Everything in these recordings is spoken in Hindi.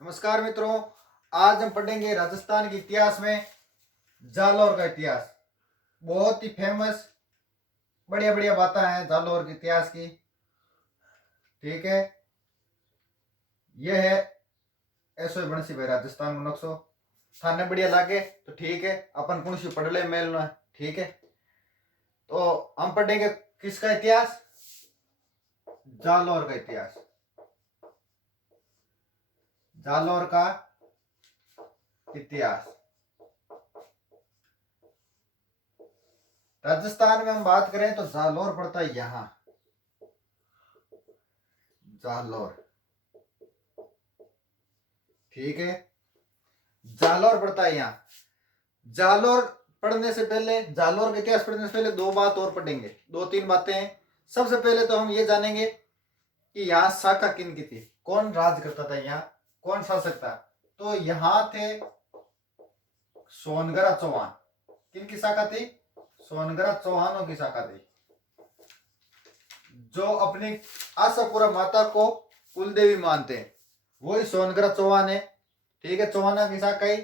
नमस्कार मित्रों, आज हम पढ़ेंगे राजस्थान के इतिहास में जालौर का इतिहास। बहुत ही फेमस बढ़िया बढ़िया बातें हैं जालौर के इतिहास की। ठीक है, यह है ऐसो बंसी भाई राजस्थान में नक्शो थाने बढ़िया लागे तो ठीक है, अपन कौन सी पढ़ ले मेल में। ठीक है, तो हम पढ़ेंगे किसका इतिहास? जालौर का इतिहास। जालौर का इतिहास। राजस्थान में हम बात करें तो जालौर पड़ता है यहां, जालौर। ठीक है, जालौर पड़ता है यहां। जालौर पढ़ने से पहले, जालौर का इतिहास पढ़ने से पहले दो बात और पढ़ेंगे, दो तीन बातें हैं। सबसे पहले तो हम ये जानेंगे कि यहाँ शाखा किन की थी, कौन राज करता था, यहाँ कौन शासक था। तो यहाँ थे सोनगरा चौहान। किन की शाखा थी? सोनगरा चौहानों की शाखा थी, जो अपनी आशापुरा माता को कुलदेवी मानते हैं, वही सोनगरा चौहान है। ठीक है, चौहाना की शाखा ही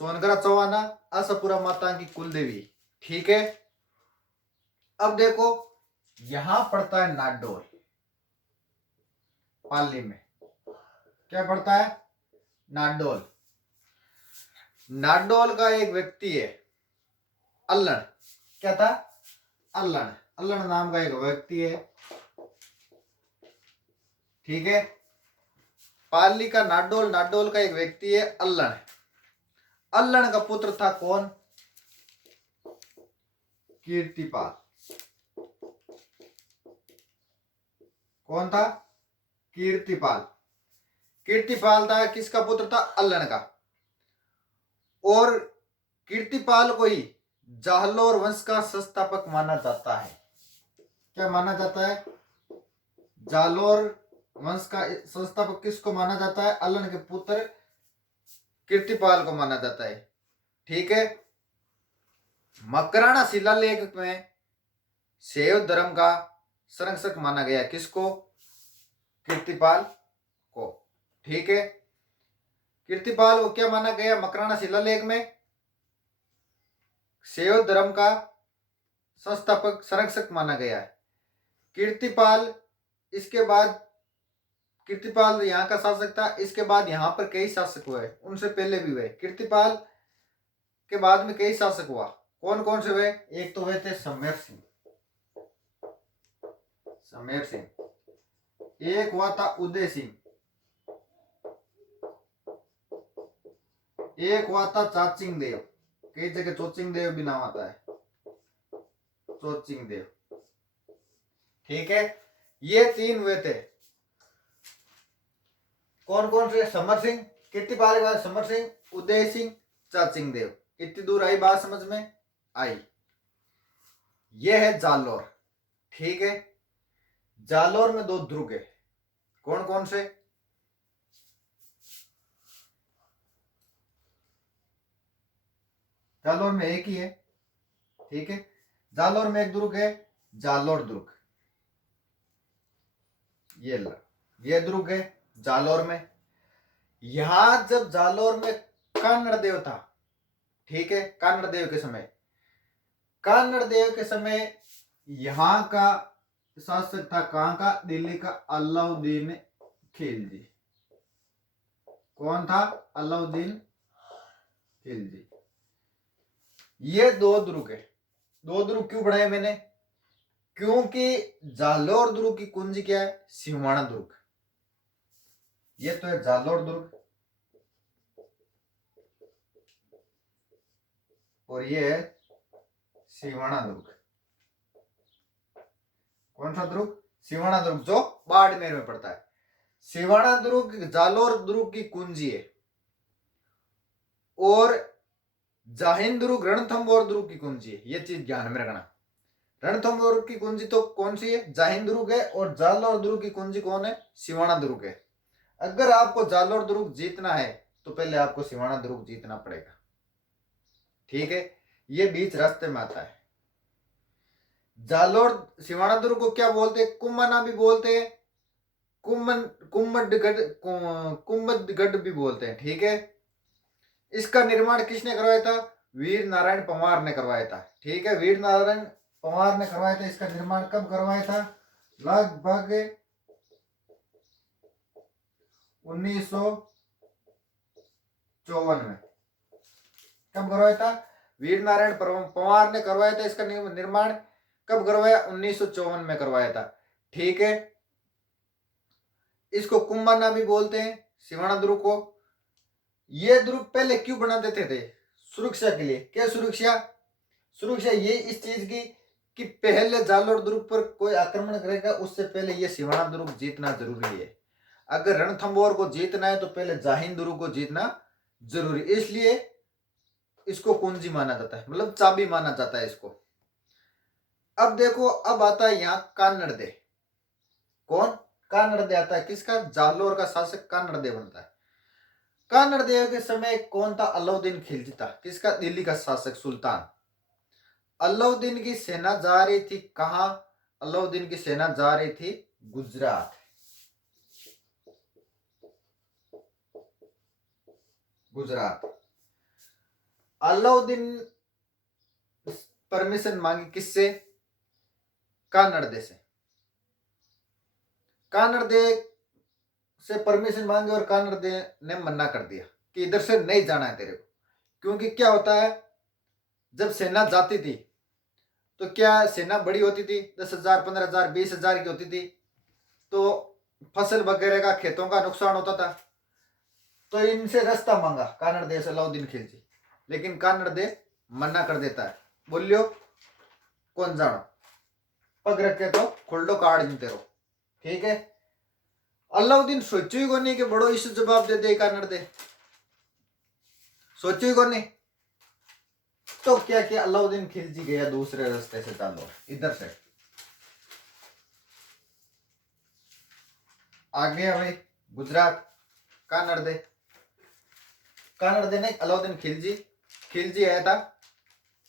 सोनगरा चौहाना, आशापुरा माता की कुलदेवी। ठीक है, अब देखो यहां पड़ता है नाडोल। पाली में क्या पड़ता है? नाडोल। नाडोल का एक व्यक्ति है अल्लण। क्या था? अल्लण। अल्लण नाम का एक व्यक्ति है। ठीक है, पाली का नाडोल, नाडोल का एक व्यक्ति है अल्लण। अल्लण का पुत्र था कौन? कीर्तिपाल। कौन था? कीर्तिपाल। कीर्तिपाल था किसका पुत्र था? अल्लण का। और कीर्तिपाल को ही जालौर वंश का संस्थापक माना जाता है। क्या माना जाता है? जालौर वंश का संस्थापक किसको माना जाता है? अल्लण के पुत्र कीर्तिपाल को माना जाता है। ठीक है, मकराना शिलालेख में शैव धर्म का संरक्षक माना गया किसको? कीर्तिपाल को। ठीक है, कीर्तिपाल को क्या माना गया मकराना शिलालेख में? शैव धर्म का संस्थापक संरक्षक माना गया है। कीर्तिपाल, इसके बाद कीर्तिपाल यहाँ का शासक था। इसके बाद यहाँ पर कई शासक हुए, उनसे पहले भी हुए। कीर्तिपाल के बाद में कई शासक हुआ। कौन कौन से हुए? एक तो हुए थे समेर सिंह। समेर सिंह। एक हुआ था उदय सिंह। एक हुआ था चाचिंग देव। कई जगह चोचिंग देव भी नाम आता है, चोचिंग देव। ठीक है, ये तीन हुए थे। कौन कौन से? समर सिंह। कीर्तिपाल के बाद समर सिंह, उदय सिंह, चाचिंग देव। इतनी दूर आई बात समझ में? आई। यह है जालौर। ठीक है, जालौर में दो दुर्ग है। कौन कौन से? जालौर में एक ही है। ठीक है, जालौर में एक दुर्ग है, जालौर दुर्ग। ये दुर्ग है जालौर में। यहां जब जालौर में कान्नड़ देव था, ठीक है, कान्नड़ देव के समय, कान्नड़ देव के समय यहां का शासक था कहां का? दिल्ली का अलाउद्दीन खिलजी। कौन था? अलाउद्दीन खिलजी। ये दो दुर्ग है। दो दुर्ग क्यों बढ़ाए मैंने? क्योंकि जालौर दुर्ग की कुंजी क्या है? सिंहवाड़ा दुर्ग। ये तो है जालौर दुर्ग, और ये है सिंहवाड़ा दुर्ग। कौन सा दुर्ग? सिंहवाड़ा दुर्ग, जो बाड़मेर में पड़ता है। सिंहवाड़ा दुर्ग जालौर दुर्ग की कुंजी है। और जाहिन दुर्ग रणथंभौर दुर्ग की कुंजी है। ये चीज ध्यान में रखना। रणथंभौर की कुंजी तो कौन सी है? जाहिन दुर्ग है। और जालौर दुर्ग की कुंजी कौन है? सिंहवाड़ा दुर्ग है। अगर आपको जालौर दुर्ग जीतना है तो पहले आपको सिंहवाड़ा दुर्ग जीतना पड़ेगा। ठीक है, ये बीच रास्ते में आता है। जालौर सिंहवाड़ा दुर्ग को क्या बोलते हैं? कुमाना भी बोलते हैं, कुम्मदगढ़ कुम्मदगढ़ भी बोलते हैं, ठीक है। इसका निर्माण किसने करवाया था? वीर नारायण पंवार ने करवाया था, ठीक है। वीर नारायण पंवार ने करवाया था। इसका निर्माण कब करवाया था? लगभग 1954 में। कब करवाया था? वीर नारायण पंवार ने करवाया था। इसका निर्माण कब करवाया? 1954 में करवाया था, ठीक है। इसको कुंभना भी बोलते हैं, सिवाना दुर्ग को। ये दुर्ग पहले क्यों बना देते थे? सुरक्षा के लिए। क्या सुरक्षा? सुरक्षा ये इस चीज की कि पहले जालोर दुर्ग पर कोई आक्रमण करेगा उससे पहले ये सिवाना दुर्ग जीतना जरूरी है। अगर रणथंभौर को जीतना है तो पहले जाहिन दुर्ग को जीतना जरूरी, इसलिए इसको कुंजी माना जाता है, मतलब चाबी माना जाता है इसको। अब देखो, अब आता है यहाँ कानड़दे। कौन? कानड़दे आता है। किसका? जालोर का शासक कानड़दे बनता है। कानड़देव के समय कौन था? अलाउद्दीन खिलजी था। किसका? दिल्ली का शासक, सुल्तान। अलाउद्दीन की सेना जा रही थी कहां? अलाउद्दीन की सेना जा रही थी गुजरात। गुजरात। अलाउद्दीन परमिशन मांगी किससे? कानड़दे से। कानड़दे से परमिशन मांगी और कानड़दे ने मना कर दिया कि इधर से नहीं जाना है तेरे को। क्योंकि क्या होता है, जब सेना जाती थी तो क्या सेना बड़ी होती थी, 10,000 15,000 20,000 की होती थी, तो फसल वगैरह का, खेतों का नुकसान होता था। तो इनसे रास्ता मांगा कानड़दे से अलाउद्दीन खिलजी, लेकिन कानड़दे मना कर देता है। बोलियो कौन जानो, पग रखे तो खुल्डो काट जीते रहो, ठीक है। अलाउद्दीन सोचो ही को नहीं कि बड़ो इस जवाब दे दे कानड़दे, सोचो ही को नहीं। तो क्या किया, अलाउद्दीन खिलजी गया दूसरे रास्ते से, चालो इधर से आ गया भाई गुजरात। कानड़दे, कानड़दे ने अलाउद्दीन खिलजी, खिलजी आया था,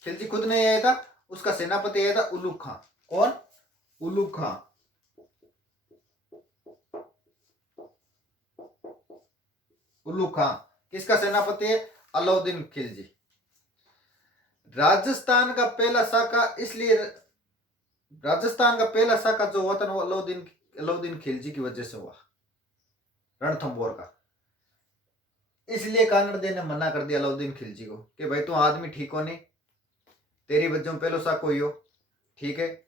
खिलजी खुद नहीं आया था, उसका सेनापति आया था उलुग खां। कौन? उलुग खां। उलुग खां किसका सेनापति है? अलाउद्दीन खिलजी। राजस्थान का पहला शाखा, इसलिए राजस्थान का पहला शाखा जो हुआ था वो अलाउद्दीन खिलजी की वजह से हुआ, रणथंभौर का। इसलिए कानड़दे ने मना कर दिया अलाउद्दीन खिलजी को कि भाई तू आदमी ठीक हो नहीं, तेरी वजह पहलो शाखा हुई हो, ठीक है।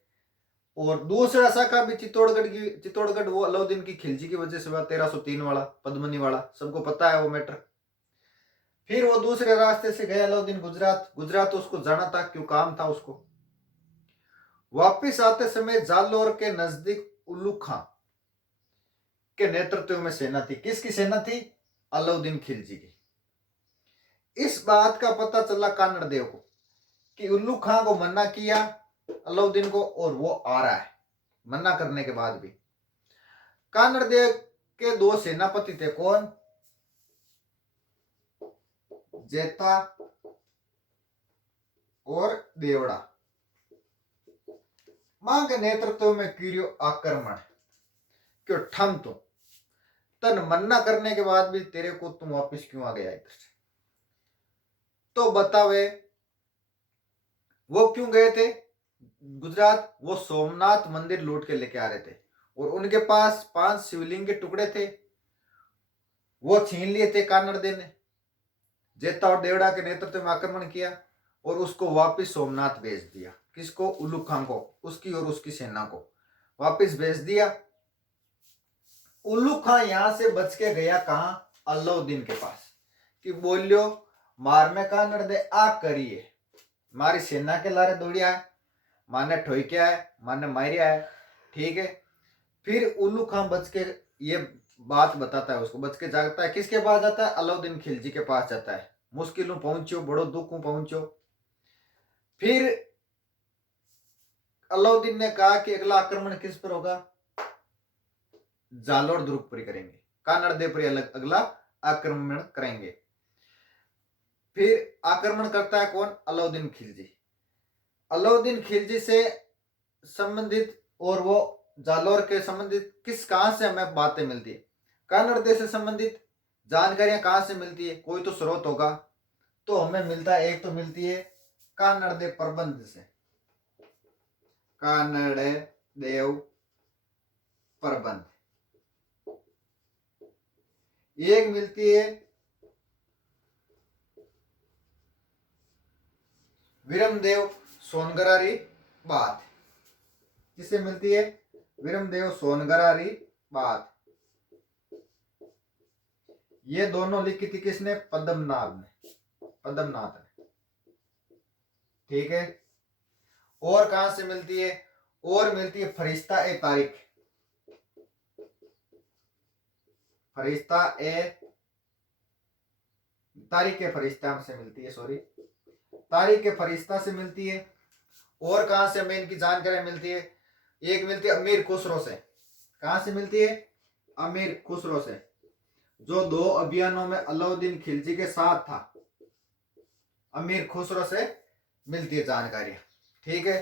और दूसरा शाखा भी चित्तौड़गढ़ वो अलाउद्दीन की खिलजी की वजह से हुआ, 1303 वाला, पद्मनी वाला, सबको पता है वो मैटर। फिर वो दूसरे रास्ते से गया अलाउद्दीन गुजरात। गुजरात उसको जाना था, क्यों काम था उसको। वापिस आते समय जालोर के नजदीक उल्लू खां के नेतृत्व में सेना थी। किसकी सेना थी? अलाउद्दीन खिलजी की। इस बात का पता चला कानड़देव को कि उल्लू खां को मना किया अलाउद्दीन को, और वो आ रहा है। मना करने के बाद भी कानड़देव के दो सेनापति थे। कौन? जेता और देवड़ा। मां के नेतृत्व में किरियो आक्रमण। क्यों ठम तो तन मन्ना करने के बाद भी तेरे को तुम वापिस क्यों आ गया इधर से? तो बतावे वो क्यों गए थे गुजरात? वो सोमनाथ मंदिर लूट के लेके आ रहे थे और उनके पास 5 शिवलिंग के टुकड़े थे, वो छीन लिए थे कानड़दे ने। जेता और देवड़ा के नेतृत्व में आक्रमण किया और उसको वापिस सोमनाथ भेज दिया। किसको? उल्लू खां को, उसकी और उसकी सेना को वापिस भेज दिया। उल्लू खां यहां से बच के गया कहां? अलाउद्दीन के पास, कि बोलियो मार में कानड़दे आ करिए, मारी सेना के लारे दौड़िया है, माने ठोइकिया है, माने मारिया है, ठीक है। फिर उल्लू खां बच के ये बात बताता है, उसको बच के जागता है। किसके पास जाता है? अलाउद्दीन खिलजी के पास जाता है। मुश्किलों पहुंचो, बड़ो दुखों पहुंचो। फिर अलाउद्दीन ने कहा कि अगला आक्रमण किस पर होगा? जालोर दुर्ग पर करेंगे, कानड़दे पर अगला आक्रमण करेंगे। फिर आक्रमण करता है कौन? अलाउद्दीन खिलजी। अलाउद्दीन खिलजी से संबंधित और वो जालोर के संबंधित कहां से हमें बातें मिलती है, कन्नड़ देश से संबंधित जानकारियां कहां से मिलती है, कोई तो स्रोत होगा। तो हमें मिलता है, एक तो मिलती है कानड़ देव प्रबंध से, कानड़ देव प्रबंध। एक मिलती है वीरमदेव सोनगरारी बात, किससे मिलती है, वीरमदेव सोनगरारी बात। ये दोनों लिखी थी किसने, पद्मनाभ ने, पद्मनाथ ने। ठीक है। और कहां से मिलती है, और मिलती है फरिश्ता ए तारिक, फरिश्ता ए तारिक के फरिश्ता से मिलती है, सॉरी तारिक के फरिश्ता से मिलती है। और कहां से हमें इनकी जानकारी मिलती है, एक मिलती है अमीर खुसरो से, कहां से मिलती है, अमीर खुसरो से, जो 2 अभियानों में अलाउद्दीन खिलजी के साथ था। अमीर खुसरो से मिलती है जानकारी। ठीक है,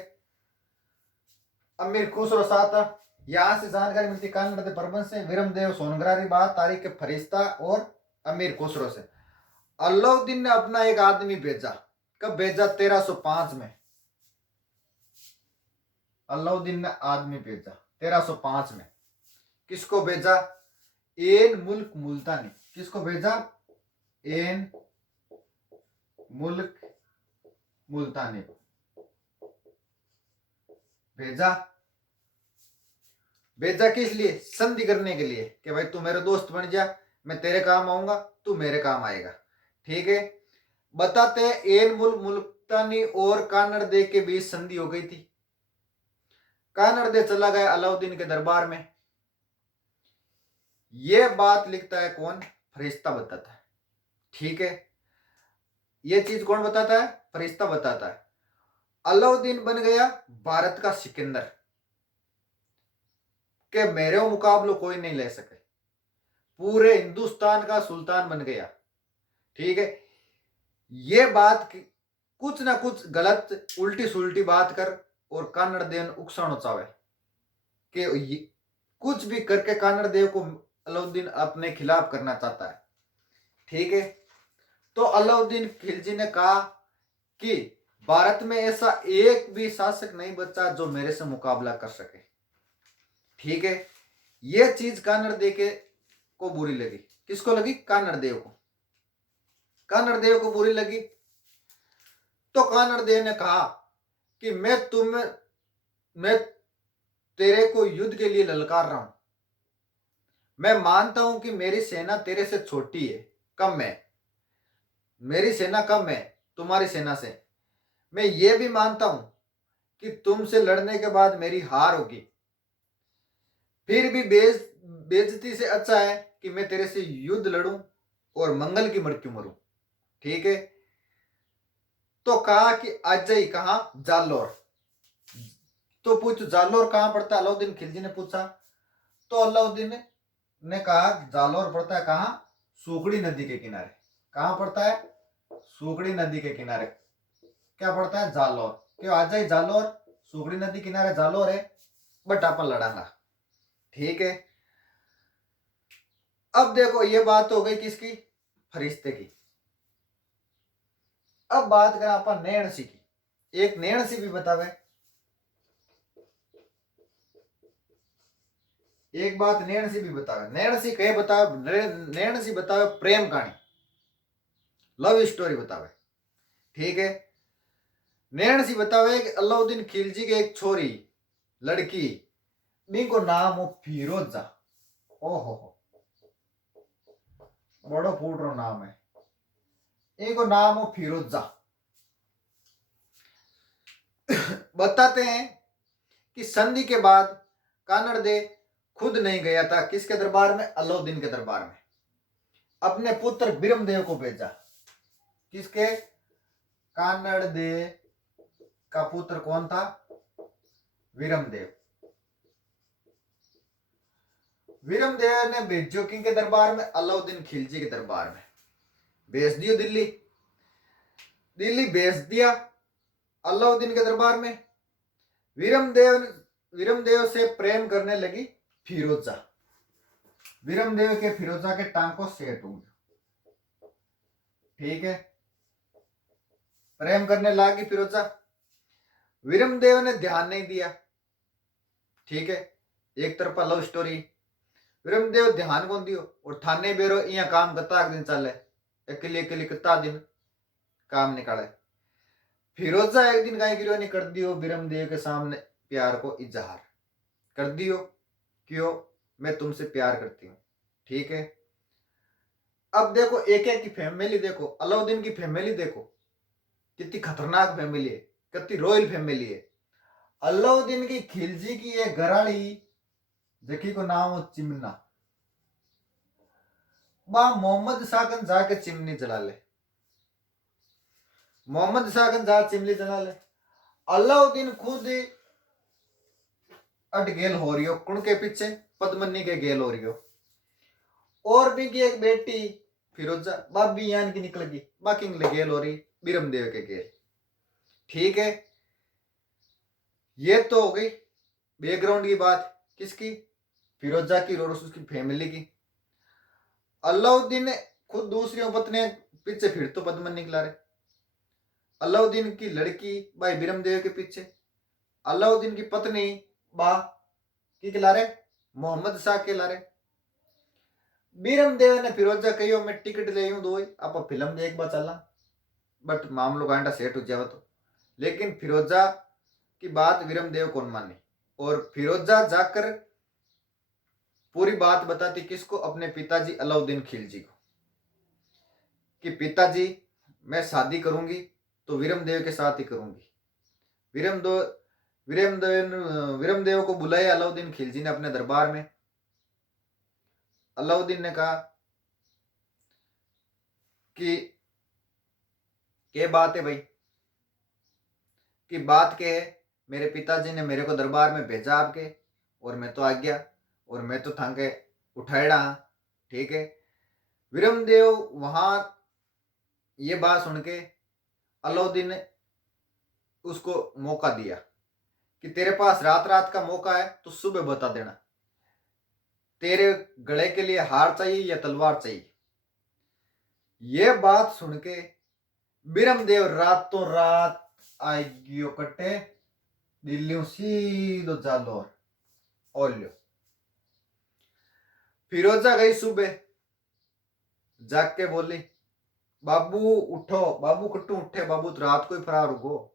अमीर खुसरो साथ था, यहां से जानकारी मिलती है कानड़ देव प्रबंध से, वीरमदेव सोनगरारी बात, तारिक के फरिश्ता और अमीर खुसरो से। अलाउद्दीन ने अपना एक आदमी भेजा, कब भेजा, 1305 में। अलाउद्दीन ने आदमी भेजा 1305 में, किसको भेजा, एन मुल्क मुल्तानी, किसको भेजा, एन मुल्क मुल्तानी भेजा। भेजा किस लिए, संधि करने के लिए, कि भाई तू मेरा दोस्त बन जा, मैं तेरे काम आऊंगा, तू मेरे काम आएगा। ठीक है। बताते हैं एन मुल्क मुल्तानी और कानड़ देव के बीच संधि हो गई थी। कानड़ देव चला गया अलाउद्दीन के दरबार में। ये बात लिखता है कौन, फरिश्ता बताता है। ठीक है, ये चीज कौन बताता है, फरिश्ता बताता है। अलाउद्दीन बन गया भारत का सिकंदर, के मेरे मुकाबलो कोई नहीं ले सके, पूरे हिंदुस्तान का सुल्तान बन गया। ठीक है, ये बात कुछ ना कुछ गलत उल्टी सुल्टी बात कर और कानड़ देव उकसाणो चावे कि कुछ भी करके कानड़ देव को अलाउद्दीन अपने खिलाफ करना चाहता है। ठीक है, तो अलाउद्दीन खिलजी ने कहा कि भारत में ऐसा एक भी शासक नहीं बचा जो मेरे से मुकाबला कर सके। ठीक है, यह चीज कानड़ देव के को बुरी लगी, किसको लगी, कानड़ देव को, कानड़ देव को बुरी लगी। तो कानड़ देव ने कहा कि मैं तेरे को युद्ध के लिए ललकार रहा हूं, मैं मानता हूं कि मेरी सेना तेरे से छोटी है, कम है, मेरी सेना कम है तुम्हारी सेना से। मैं ये भी मानता हूं कि तुमसे लड़ने के बाद मेरी हार होगी, फिर भी बेइज्जती से अच्छा है कि मैं तेरे से युद्ध लड़ूं और मंगल की मृत्यु मरूं। ठीक है, तो कहा कि अजय कहां, जालोर। तो पूछ जालोर कहां पड़ता है, अलाउद्दीन खिलजी ने पूछा। तो अलाउद्दीन ने कहा जालोर पड़ता है कहां, सुगड़ी नदी के किनारे। कहां पड़ता है, सुगड़ी नदी के किनारे क्या पड़ता है, जालोर। क्यों, आ जाए जालोर, सुगड़ी नदी किनारे जालोर है, बट अपन लड़ांगा। ठीक है, अब देखो ये बात हो गई किसकी, फरिश्ते की। अब बात करें अपन नैणसी की, एक नैणसी भी बतावे, एक बात नैणसी भी बतावे। नैणसी कहे बतावे, नैणसी बतावे प्रेम कहानी, लव स्टोरी बतावे। ठीक है, नैणसी बतावे कि अलाउद्दीन खिलजी के एक छोरी लड़की, बिनको नाम हो फिरोजा। ओहो बड़ो फूट रो नाम है, इनको नाम हो फिरोजा। बताते हैं कि संधि के बाद कानड़ देव खुद नहीं गया था किसके दरबार में, अलाउद्दीन के दरबार में, अपने पुत्र वीरमदेव को भेजा। किसके, कानड़ देव का पुत्र कौन था, वीरमदेव। वीरमदेव ने भेजो किन के दरबार में, अलाउद्दीन खिलजी के दरबार में। भेज दियो दिल्ली, दिल्ली भेज दिया अलाउद्दीन के दरबार में। वीरमदेव विरमदेव से प्रेम करने लगी फिरोजा। विरमदेव के फिरोजा के टांग सेट हो गया। ठीक है, प्रेम करने लगी फिरोजा। विरमदेव ने ध्यान नहीं दिया। ठीक है, एक तरफा लव स्टोरी। विरमदेव ध्यान कौन दियो और थाने बेरो इया काम कता दिन चले, अकेले अकेले कितना दिन काम निकाले। फिरोजा एक दिन कहीं गिरो नहीं कर दियो विरमदेव के सामने प्यार को इजहार कर दियो, क्यों, मैं तुमसे प्यार करती हूँ। ठीक है, अब देखो एक एक की फैमिली देखो, अलाउद्दीन की फैमिली देखो कितनी खतरनाक फैमिली है, कितनी रॉयल फैमिली है। अलाउद्दीन की खिलजी की एक घराड़ी जकी को नाम हो चिमना, बा मोहम्मद शाहगंज जाके चिमनी जला ले, मोहम्मद शाहगंज जा चिमनी जला ले। अलाउद्दीन खुद अट गेल हो रही हो कुण के पीछे, पद्मनी के गेल हो रही हो। और भी की एक बेटी फिरोजा बाबी यान की निकल गई, बाकी गेल हो रही बिरमदेव के गेल। ठीक है, ये तो हो गई बैकग्राउंड की बात, किसकी, फिरोजा की और उसकी फैमिली की। अलाउद्दीन ने खुद दूसरी पत्नी पीछे फिर तो पद्मन निकला रहे। अलाउद्दीन की लड़की भाई बिरमदेव के पीछे, अलाउद्दीन की पत्नी बा की खिला रहे मोहम्मद शाह के ला रहे। बिरमदेव ने फिरोजा कहियो मैं टिकट ले दो आप फिल्म देख बा चला, बट मामलो गांडा सेट हो जावा तो। लेकिन फिरोजा की बात विरमदेव कौन मानी, और फिरोजा जाकर पूरी बात बताती किसको, अपने पिताजी अलाउद्दीन खिलजी को, कि पिताजी मैं शादी करूंगी तो विरमदेव के साथ ही करूंगी। विरमदेव को बुलाया अलाउद्दीन खिलजी ने अपने दरबार में। अलाउद्दीन ने कहा कि क्या बात है भाई, कि बात क्या है, मेरे पिताजी ने मेरे को दरबार में भेजा आपके, और मैं तो आ गया, और मैं तो थांके उठाएड़ा। ठीक है, विरमदेव वहां ये बात सुन के अलाउद्दीन ने उसको मौका दिया कि तेरे पास रात रात का मौका है तो सुबह बता देना, तेरे गले के लिए हार चाहिए या तलवार चाहिए। ये बात सुन के बिरमदेव रातों रात आई गियो कट्टे दिल्ली सीधो जालोर ओल्यो। फिरोजा गई सुबह, जाग के बोली बाबू उठो, बाबू कट्टू उठे, बाबू तो रात को ही फरार हो,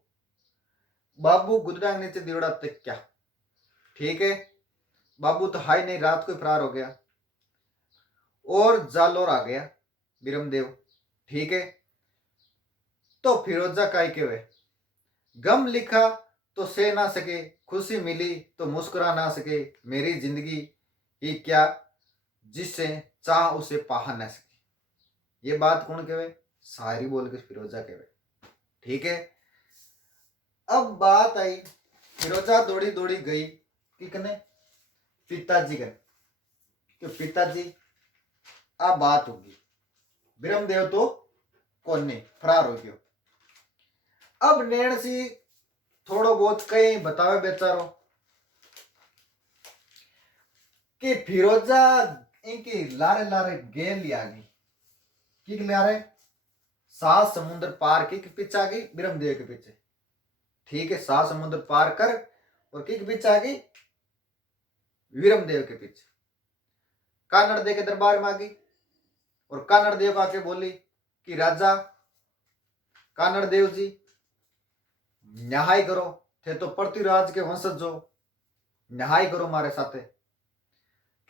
बाबू गुदडांग नीचे दिवड़ा तक क्या। ठीक है, बाबू तो हाई नहीं, रात को ही फरार हो गया, और जालोर आ गया बिरमदेव। ठीक है, तो फिरोजा काय के वे गम लिखा तो सह ना सके, खुशी मिली तो मुस्कुरा ना सके, मेरी जिंदगी ही क्या जिससे चाह उसे पाहा न सके। ये बात कौन कहे, शायरी बोल के फिरोजा कहे। ठीक है, अब बात आई, फिरोजा दौड़ी दौड़ी गई किकने, पिताजी के, कि पिताजी आ बात होगी, बिरमदेव तो कौन नहीं फरार हो गयो। अब नैण सी थोड़ो बहुत कहीं बतावे बेचारो कि फिरोजा इनकी लारे लारे गेल आ गई, की लारे 7 समुद्र पार की पीछे आ गई बिरमदेव के पीछे। ठीक है, 7 समुद्र पार कर और की पीछे आ गई विरमदेव के पीछे, कानड़ देव के दरबार में आ गई, और कानड़ देव को आके बोली कि राजा कानड़ देव जी न्याय करो, थे तो पृथ्वीराज के वंशज जो, न्याय करो मारे साथे।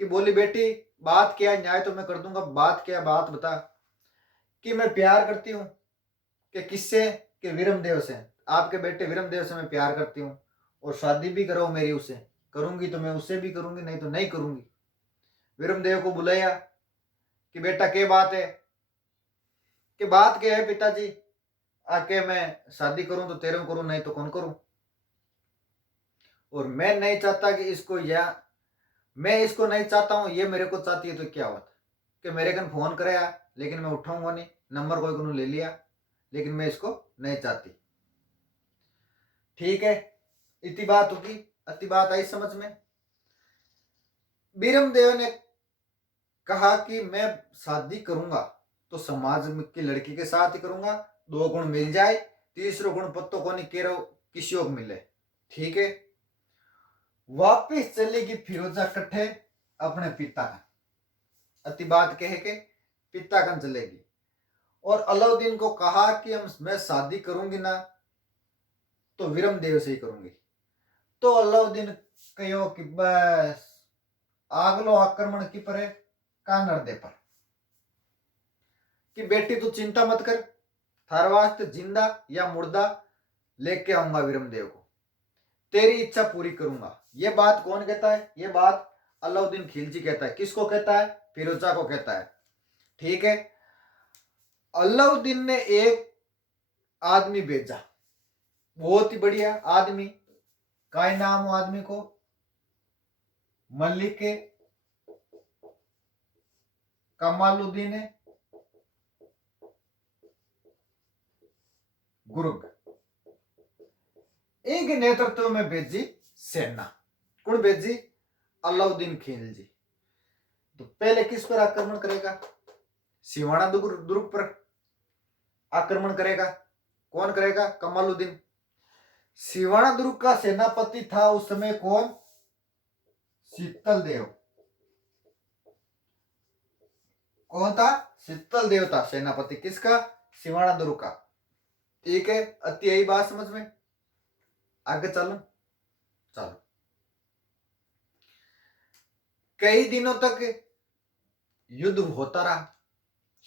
कि बोली बेटी बात क्या है, न्याय तो मैं कर दूंगा, बात क्या है, बात बता। कि मैं प्यार करती हूं, कि किससे, कि विरमदेव से, आपके बेटे विरमदेव से मैं प्यार करती हूँ, और शादी भी करो मेरी उसे, करूंगी तो मैं उससे भी करूंगी, नहीं तो नहीं करूंगी। विरमदेव को बुलाया कि बेटा क्या बात है, कि बात क्या है पिताजी, आके मैं शादी करूं तो तेरे करूं, नहीं तो कौन करूं, और मैं नहीं चाहता कि इसको, या मैं इसको नहीं चाहता हूं, ये मेरे को चाहती है, तो क्या होता कि मेरे कन फोन करे लेकिन मैं उठाऊंगा नहीं, नंबर कोई को ले लिया, लेकिन मैं इसको नहीं चाहती। ठीक है, इतनी बात होगी। अति बात आई समझ में। बीरमदेव ने कहा कि मैं शादी करूंगा तो समाज की लड़की के साथ ही करूंगा, 2 गुण मिल जाए, तीसरो गुण पत्तों को नहीं कह रहा किसी को मिले। ठीक है, वापिस चलेगी फिरोजा कट्ठे अपने पिता का, अति बात कह के पिता का चलेगी। और अलाउद्दीन को कहा कि मैं शादी करूंगी ना तो वीरमदेव से ही करूंगी। तो अलाउद्दीन कहो कि बस आगलो आक्रमण की परे कानड़ दे पर कि बेटी तू चिंता मत कर, थार वास्ते जिंदा या मुर्दा लेके आऊंगा वीरमदेव को, तेरी इच्छा पूरी करूंगा। ये बात कौन कहता है? ये बात अलाउद्दीन खिलजी कहता है। किसको कहता है? फिरोजा को कहता है। ठीक है, अलाउद्दीन ने एक आदमी भेजा, बहुत ही बढ़िया आदमी। काय नाम हो आदमी को? मलिक कमालुद्दीन गुरुग, इनके नेतृत्व में भेजी सेना। कौन भेजी? अलाउद्दीन खिलजी। तो पहले किस पर आक्रमण करेगा? सिवाना दुर्ग पर आक्रमण करेगा। कौन करेगा? कमालुद्दीन। सिवाना दुर्ग का सेनापति था उस समय कौन? शीतल देव। कौन था? शीतल देव था सेनापति। किसका? सिवाना दुर्ग का। ठीक है, अति यही बात समझ में। आगे चलो। चलो, कई दिनों तक युद्ध होता रहा।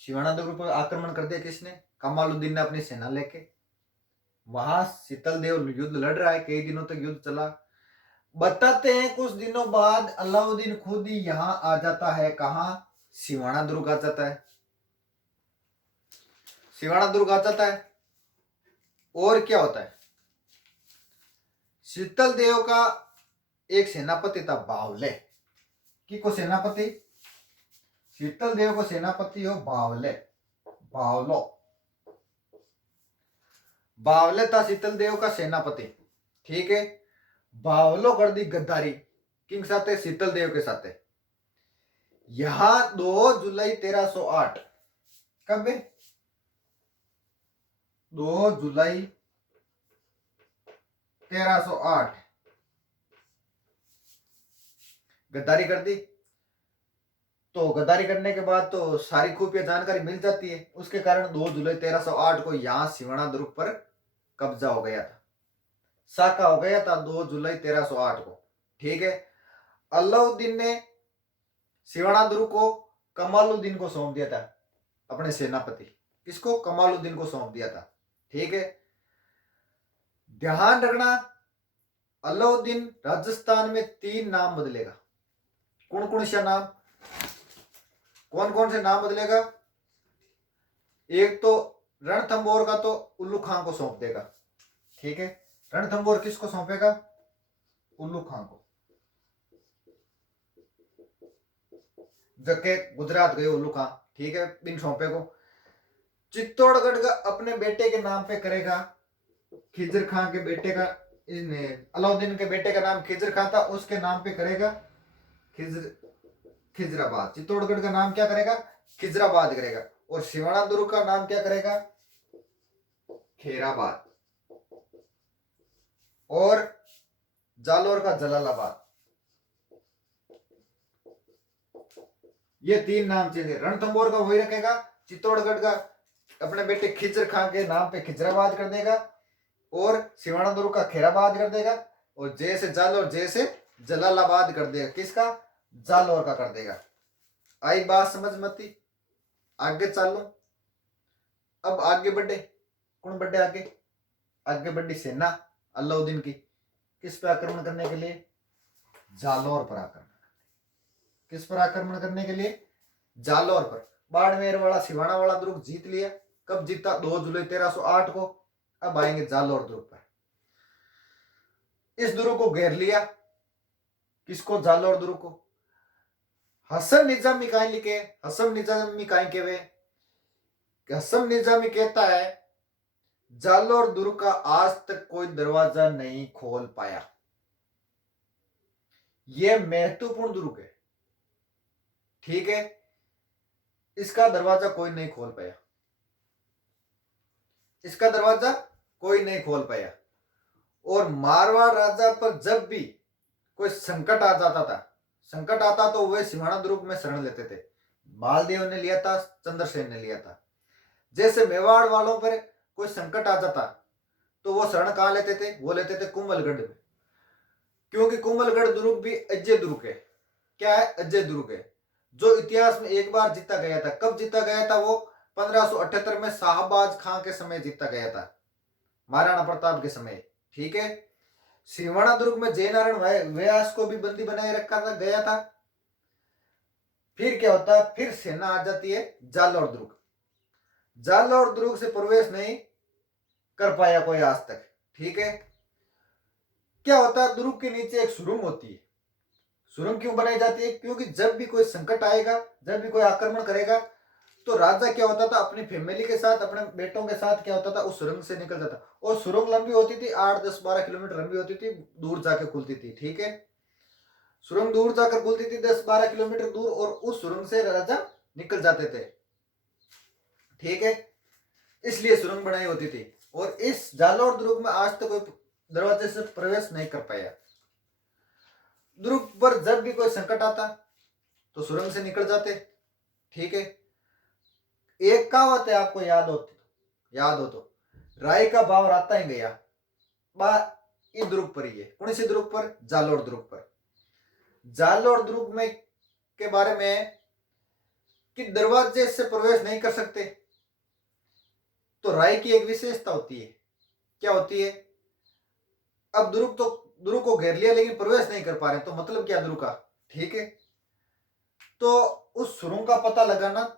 सिवाना दुर्ग पर आक्रमण कर दिया किसने? कमालुद्दीन ने अपनी सेना लेके। वहां शीतल देव युद्ध लड़ रहा है, कई दिनों तक युद्ध चला। बताते हैं कुछ दिनों बाद अलाउद्दीन खुद ही यहां आ जाता है। कहा? सिवाना दुर्ग आ जाता है। सिवाना दुर्ग आ जाता है। और क्या होता है? शीतल देव का एक सेनापति था बावले। की को सेनापति? शीतल देव को सेनापति हो बावले। बावलो, बावले था शीतल देव का सेनापति। ठीक है, बावलो कर दी गद्दारी किंग साथे? शीतल देव के साथे। यहां 2 जुलाई 1308, कब? 2 जुलाई 1308 गद्दारी कर दी। तो गद्दारी करने के बाद तो सारी खुफिया जानकारी मिल जाती है। उसके कारण 2 जुलाई 1308 को यहां सिवाना दुर्ग पर कब्जा हो गया था, साका हो गया था 2 जुलाई 1308 को। ठीक है, अलाउद्दीन ने सिवाना दुर्ग को कमालुद्दीन को सौंप दिया था, अपने सेनापति। किसको? कमालुद्दीन को सौंप दिया था। ठीक है, ध्यान रखना, अलाउद्दीन राजस्थान में 3 नाम बदलेगा। कौन कौन से नाम? कौन कौन से नाम बदलेगा? एक तो रणथंबोर का तो उल्लू खां को सौंप देगा। ठीक है, रणथंबोर किसको सौंपेगा? उल्लू खां को। जबकि गुजरात गए उल्लू खां। ठीक है, बिन सौंपे को। चित्तौड़गढ़ का अपने बेटे के नाम पे करेगा। खिजर खां के बेटे का, अलाउद्दीन के बेटे का नाम खिजर खां था, उसके नाम पे करेगा खिजराबाद। चित्तौड़गढ़ का नाम क्या करेगा? खिजराबाद करेगा। और सिवाना दुर्ग का नाम क्या करेगा? खेराबाद। और जालोर का जलालाबाद। ये 3 नाम चाहिए। रणथंबोर का वही रखेगा। चित्तौड़गढ़ का अपने बेटे खिजर खां के नाम पे खिजराबाद कर देगा। और सिवाना दुर्ग का खेराबाद कर देगा। और जैसे जालोर जैसे जलालाबाद कर देगा। किसका? जालोर का कर देगा। आई बात समझ मती? आगे चलो। अब आगे बढ़े। कौन बढ़े आगे? आगे बढ़ी सेना अलाउद्दीन की। किस पे आक्रमण करने के लिए? जालोर पर आक्रमण। किस पर आक्रमण करने के लिए? जालोर पर। बाड़मेर वाला सिवाना वाला दुर्ग जीत लिया। कब जीता? 2 जुलाई 1308 को। अब आएंगे जालोर दुर्ग पर। इस दुर्ग को घेर लिया। किसको? जालोर दुर्ग को। हसन निजामी काहे लिखे? हसन निजामी काहे के वे? हसन निजामी कहता है जालोर दुर्ग का आज तक कोई दरवाजा नहीं खोल पाया। ये महत्वपूर्ण दुर्ग है, ठीक है। इसका दरवाजा कोई नहीं खोल पाया, इसका दरवाजा कोई नहीं खोल पाया। और मारवाड़ राजा पर जब भी कोई संकट आ जाता था, संकट आता तो वे सिंहाना दुर्ग में शरण लेते थे। मालदेव ने लिया था, चंद्रसेन ने लिया था। जैसे मेवाड़ वालों पर कोई संकट आ जाता तो वो शरण कहां लेते थे, वो लेते थे कुंभलगढ़ में, क्योंकि कुंभलगढ़ दुर्ग भी अजय दुर्ग है। क्या है? अजय दुर्ग है, जो इतिहास में एक बार जीता गया था। कब जीता गया था? वो 1578 में शाहबाज खां के समय जीता गया था, महाराणा प्रताप के समय, ठीक है। सिंहवाड़ा दुर्ग में जयनारायण व्यास को भी बंदी बनाए रखा था, गया था। फिर क्या होता है? फिर सेना आ जाती है जालौर दुर्ग। जालौर दुर्ग से प्रवेश नहीं कर पाया कोई आज तक, ठीक है। क्या होता है? दुर्ग के नीचे एक सुरंग होती है। सुरंग क्यों बनाई जाती है? क्योंकि जब भी कोई संकट आएगा, जब भी कोई आक्रमण करेगा, तो राजा क्या होता था, अपनी फैमिली के साथ, अपने बेटों के साथ क्या होता था, उस सुरंग से निकल जाता। और सुरंग लंबी होती थी, 8 10 12 किलोमीटर लंबी होती थी, दूर जाके खुलती थी, ठीक है। सुरंग दूर जाकर खुलती थी, 10 12 किलोमीटर दूर, और उस सुरंग से राजा निकल जाते थे, ठीक है। इसलिए सुरंग बनाई होती थी। और इस जालौर दुर्ग में आज तक कोई दरवाजे से प्रवेश नहीं कर पाया। दुर्ग पर जब भी कोई संकट आता तो सुरंग से निकल जाते, ठीक है। एक कहावत है, आपको याद हो तो, राय का भाव राता ही गया। बा इस दुर्ग पर ही है। कौन सी दुर्ग पर? जालौर दुर्ग पर। जालौर दुर्ग में के बारे में कि दरवाजे से प्रवेश नहीं कर सकते, तो राय की एक विशेषता होती है। क्या होती है? अब दुर्ग को घेर लिया लेकिन प्रवेश नहीं कर पा रहे, तो मतलब क्या दुर्ग का, ठीक है। तो उस सुरंग का पता लगाना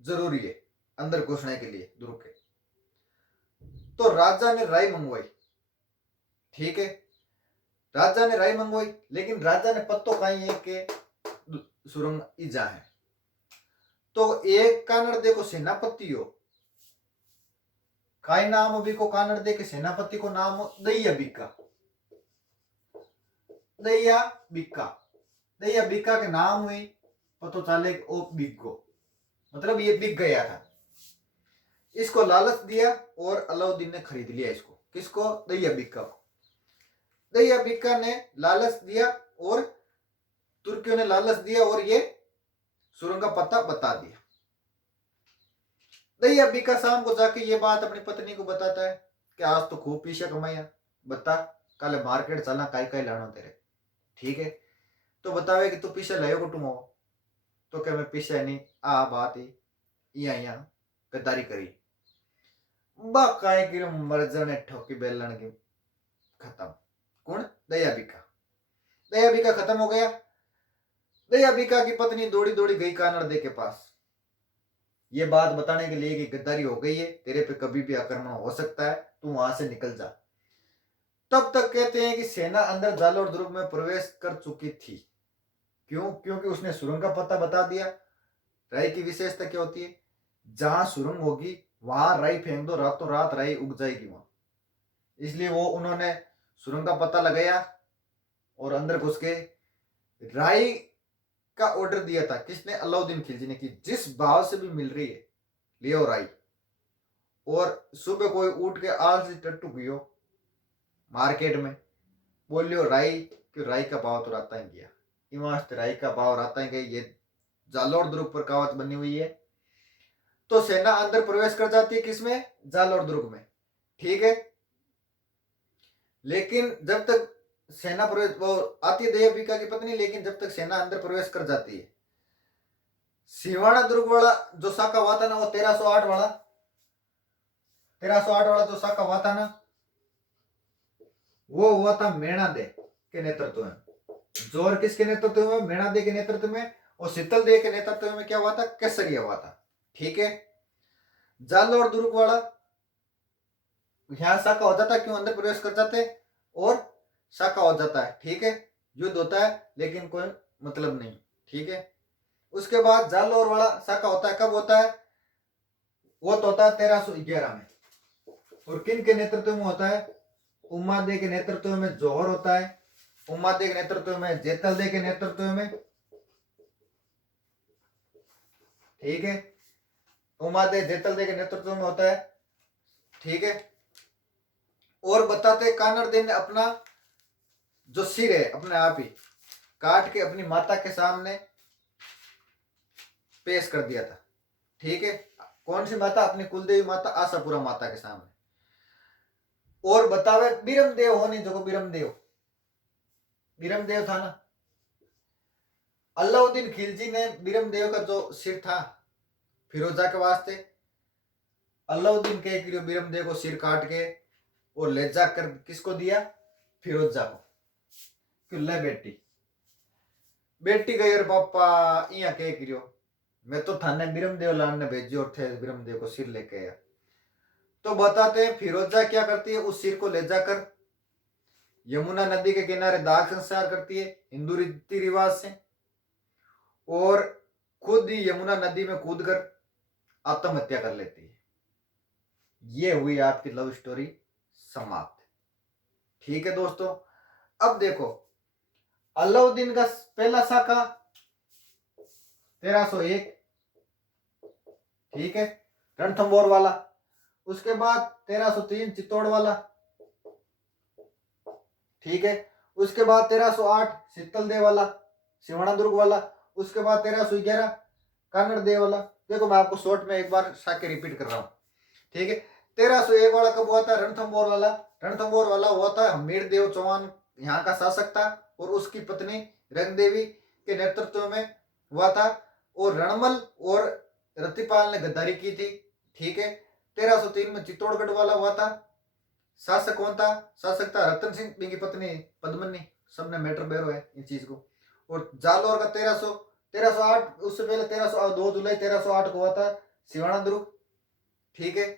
जरूरी है अंदर घुसने के लिए दुर्ग के। तो राजा ने राय मंगवाई, ठीक है। राजा ने राय मंगवाई, लेकिन राजा ने पत्तो कहीं है कि सुरंग इजा है। तो एक कानड़ दे को सेनापति हो, काई नाम अभी को कानड़ दे के सेनापति को नाम हो दैया बिक्का। दैया बिक्का, दैया बिक्का के नाम हुई, पतो चाले ओ बिक गो, मतलब ये बिक गया था। इसको लालच दिया और अलाउद्दीन ने खरीद लिया इसको। किसको? दैया बिक्का को। दैया बिक्का ने लालच दिया और तुर्कियों ने लालच दिया और ये सुरंग का पता बता दिया। दैया बिक्का शाम को जाके ये बात अपनी पत्नी को बताता है कि आज तो खूब पीछे कमाया, बता कल मार्केट चलना, काई काई लाना तेरे, ठीक है। तो बतावे कि तू पीछे लायो कुटुम हो, तो क्या मैं पीछे नहीं आ बात ही यहाँ गद्दारी करी, बाकाए की मर्जने ठोकी बेलन की, खत्म। कौन? दया बिका। दया बिका खत्म हो गया। दया बिका की पत्नी दौड़ी दौड़ी गई कानड़ दे के पास, ये बात बताने के लिए कि गद्दारी हो गई है, तेरे पे कभी भी आक्रमण हो सकता है, तू वहां से निकल जा। तब तक कहते हैं कि सेना अंदर जालौर दुर्ग में प्रवेश कर चुकी थी। क्यों? क्योंकि उसने सुरंग का पता बता दिया। राई की विशेषता क्या होती है? जहां सुरंग होगी वहां राई फेंक दो, रातों रात राई उग जाएगी वहां। इसलिए वो उन्होंने सुरंग का पता लगाया और अंदर घुस के राई का ऑर्डर दिया था। किसने? अलाउद्दीन खिलजी ने, की जिस भाव से भी मिल रही है लियो राई। और सुबह कोई उठ के आलसी टट्टू गयो मार्केट में, बोलियो राई कि राई का भाव तो राता ही गया, इमास्त राई का भाव राता ही गया। ये जालौर दुर्ग पर कहावत बनी हुई है। तो सेना अंदर प्रवेश कर जाती है, किसमें? जालौर दुर्ग में, ठीक है। लेकिन जब तक सेना प्रवेश, वो आती है दया बिका की पत्नी, लेकिन जब तक सेना अंदर प्रवेश कर जाती है, सिंहवाड़ा दुर्ग वाला जो साका हुआ था ना, वो 1308 वाला, 1308 वाला जो साका हुआ था ना, वो हुआ था मेणादे के नेतृत्व में। जोर किसके नेतृत्व में? मेणादे के नेतृत्व में। और शीतल देव के नेतृत्व में क्या हुआ था? केसरिया हुआ था, ठीक है। जालौर दुर्ग वाला यहां शाखा हो जाता, क्यों अंदर प्रवेश कर जाते और शाखा हो जाता है, ठीक है। युद्ध होता है लेकिन कोई मतलब नहीं, ठीक है। उसके बाद जालौर वाला शाखा होता है, कब होता है? वो तो होता है 1311 में। और किन के नेतृत्व में होता है? उम्मादे के नेतृत्व में जौहर होता है, उमादे के नेतृत्व में, जेतलदे के नेतृत्व में, ठीक है, उमादे जेतलदे के नेतृत्व में होता है, ठीक है। और बताते कानड़दे ने अपना जो सिर है अपने आप ही काट के अपनी माता के सामने पेश कर दिया था, ठीक है। कौन सी माता? अपनी कुलदेवी माता आशापुरा माता के सामने। और बतावे बीरमदेव होनी, जो बीरमदेव था ना, अलाउद्दीन खिलजी ने बीरमदेव का जो सिर था फिरोजा के वास्ते, अलाउद्दीन के करियो बीरमदेव को सिर काट के और ले जाकर किसको दिया? फिरोजा को। क्यों? ले बेटी गई और पापा इया कह करियो, मैं तो थाने बीरमदेव लाल ने भेजियो और थे बीरमदेव को सिर लेके आया। तो बताते हैं फिरोजा क्या करती है? उस सिर को ले जाकर यमुना नदी के किनारे दाग संस्कार करती है हिंदू रीति रिवाज से, और खुद ही यमुना नदी में कूदकर आत्महत्या कर लेती है। ये हुई आपकी लव स्टोरी समाप्त, ठीक है दोस्तों। अब देखो अलाउद्दीन का पहला साका 1301, ठीक है, रणथंभौर वाला। उसके बाद 1303 चित्तौड़ वाला, ठीक है। उसके बाद 1308 शीतलदेव वाला, सिवाणा वाला। उसके बाद 1311 कानड़देव वाला। देखो मैं आपको शॉर्ट में एक बार साके रिपीट कर रहा हूं, ठीक है। 1301 वाला कब हुआ था? रणथंभौर वाला। रणथंभौर वाला हुआ था हमीर देव चौहान यहाँ का शासक था, और उसकी पत्नी रंगदेवी के नेतृत्व में हुआ था। और रणमल और रतिपाल ने गद्दारी की थी, ठीक है। 1303 में चित्तौड़गढ़ वाला हुआ था। शासक कौन था? शासक था रतन सिंह, इनकी पत्नी पद्मनी। सबने मैटर बेरो है इन चीज को। और जालौर का 1308, उससे पहले 2 जुलाई 1308 को हुआ था सिवाणा दुर्ग, ठीक है,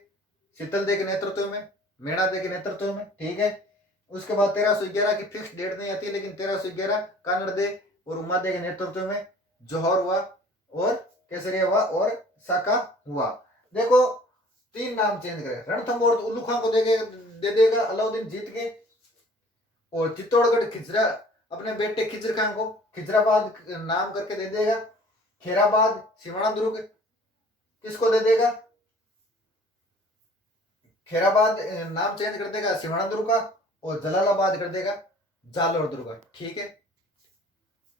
शीतलदेव के नेतृत्व में, मेणादे के नेतृत्व में, ठीक है। उसके बाद 1311 की फिक्स डेट नहीं आती, लेकिन 1311 कानड़दे और उमादे के नेतृत्व में जौहर हुआ और केसरिया हुआ और साका हुआ। देखो 3 नाम चेंज करे। रणथंभौर तो उल्लू खां को दे देगा अलाउद्दीन जीत के, और चित्तौड़गढ़ खिजरा अपने बेटे खिजर खां को खिजराबाद नाम करके दे देगा। खेराबाद सिवाणा दुर्ग किसको दे देगा? खेराबाद नाम चेंज कर देगा सिवाणा दुर्ग का, और जलालाबाद कर देगा जालोर दुर्ग, ठीक है।